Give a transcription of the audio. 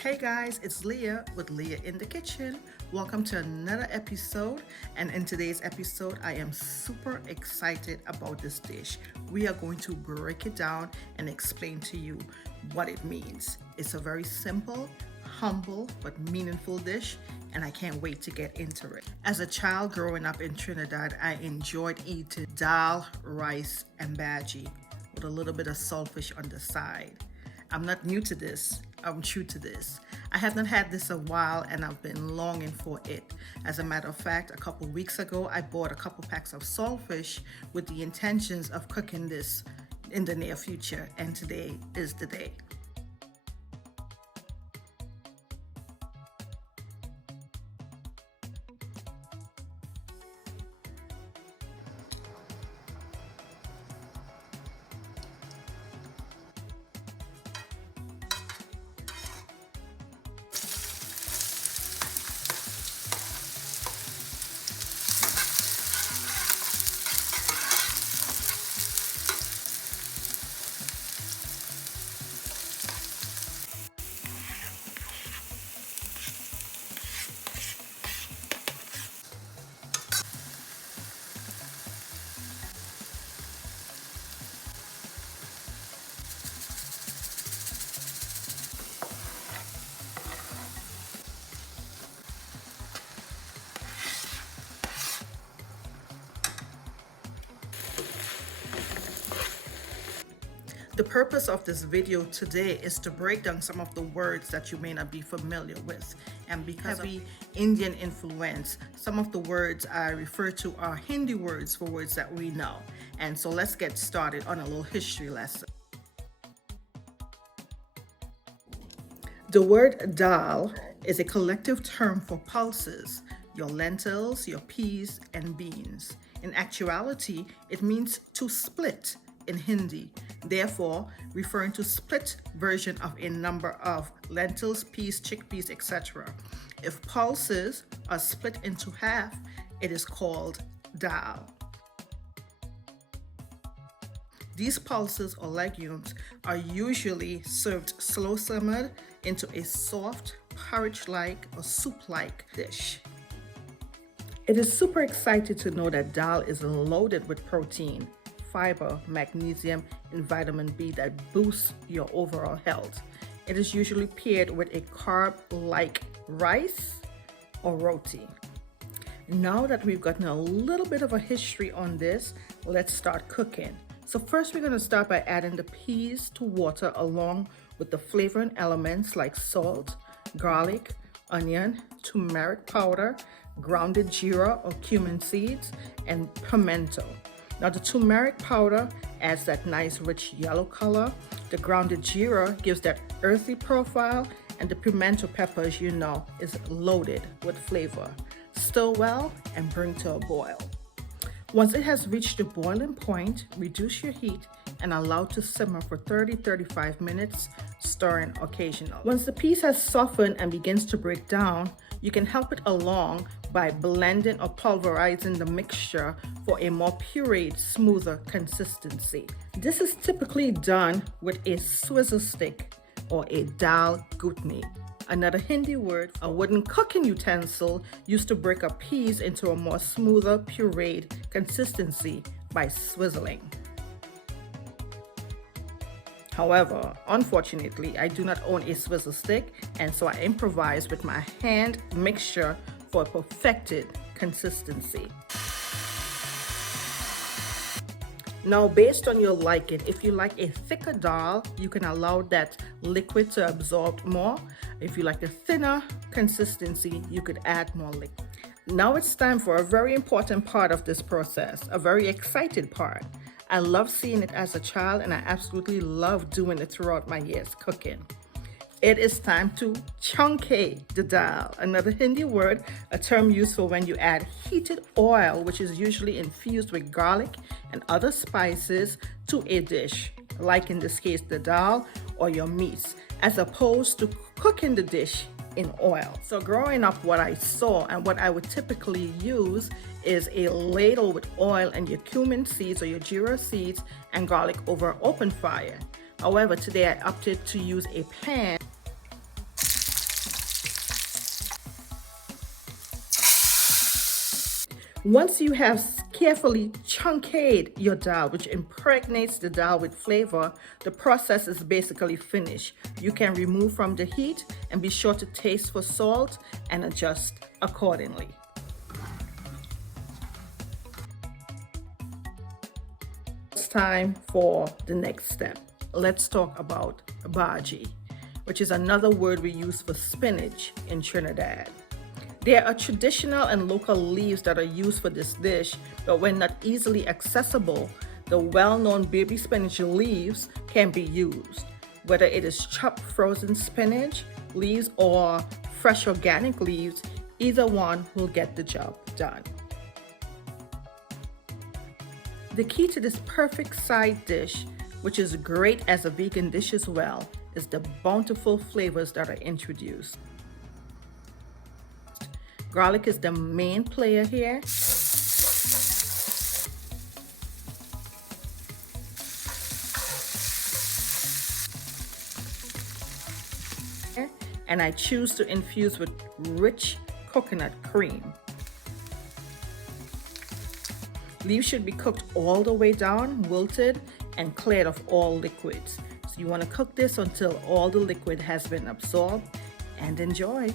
Hey guys, it's Leah with Leah in the Kitchen. Welcome to another episode. And in today's episode, I am super excited about this dish. We are going to break it down and explain to you what it means. It's a very simple, humble, but meaningful dish, and I can't wait to get into it. As a child growing up in Trinidad, I enjoyed eating dal, rice, and bhaji with a little bit of saltfish on the side. I'm not new to this. I'm true to this. I have not had this a while and I've been longing for it. As a matter of fact, a couple weeks ago, I bought a couple packs of saltfish with the intentions of cooking this in the near future, and today is the day. The purpose of this video today is to break down some of the words that you may not be familiar with. And because of the Indian influence, some of the words I refer to are Hindi words for words that we know. And so let's get started on a little history lesson. The word dal is a collective term for pulses, your lentils, your peas, and beans. In actuality, it means to split in Hindi, therefore referring to split version of a number of lentils, peas, chickpeas, etc. If pulses are split into half, it is called dal. These pulses or legumes are usually served slow simmered into a soft porridge-like or soup-like dish. It is super exciting to know that dal is loaded with protein, fiber, magnesium, and vitamin B that boosts your overall health. It is usually paired with a carb like rice or roti. Now that we've gotten a little bit of a history on this, let's start cooking. So first we're going to start by adding the peas to water along with the flavoring elements like salt, garlic, onion, turmeric powder, grounded jeera or cumin seeds, and pimento. Now the turmeric powder adds that nice rich yellow color, the grounded jeera gives that earthy profile, and the pimento pepper, as you know, is loaded with flavor. Stir well and bring to a boil. Once it has reached the boiling point, reduce your heat and allow to simmer for 30-35 minutes, stirring occasionally. Once the peas has softened and begins to break down, you can help it along by blending or pulverizing the mixture for a more pureed, smoother consistency. This is typically done with a swizzle stick or a dal gutni. Another Hindi word, a wooden cooking utensil used to break up peas into a more smoother, pureed consistency by swizzling. However, unfortunately, I do not own a swizzle stick, and so I improvise with my hand mixture for a perfected consistency. Now, based on your liking, if you like a thicker dal, you can allow that liquid to absorb more. If you like a thinner consistency, you could add more liquid. Now it's time for a very important part of this process, a very excited part. I love seeing it as a child, and I absolutely love doing it throughout my years cooking. It is time to chunke the dal, another Hindi word, a term used for when you add heated oil, which is usually infused with garlic and other spices, to a dish, like in this case the dal or your meats, as opposed to cooking the dish in oil. So growing up, what I saw and what I would typically use is a ladle with oil and your cumin seeds or your jeera seeds and garlic over open fire. However, today I opted to use a pan Once you have carefully chunked your dal, which impregnates the dal with flavor, the process is basically finished. You can remove from the heat and be sure to taste for salt and adjust accordingly. It's time for the next step. Let's talk about Bhaji, which is another word we use for spinach in Trinidad. There are traditional and local leaves that are used for this dish, but when not easily accessible, the well-known baby spinach leaves can be used. Whether it is chopped frozen spinach leaves or fresh organic leaves, either one will get the job done. The key to this perfect side dish, which is great as a vegan dish as well, is the bountiful flavors that are introduced. Garlic is the main player here. And I choose to infuse with rich coconut cream. Leaves should be cooked all the way down, wilted, and cleared of all liquids. So you want to cook this until all the liquid has been absorbed, and enjoy.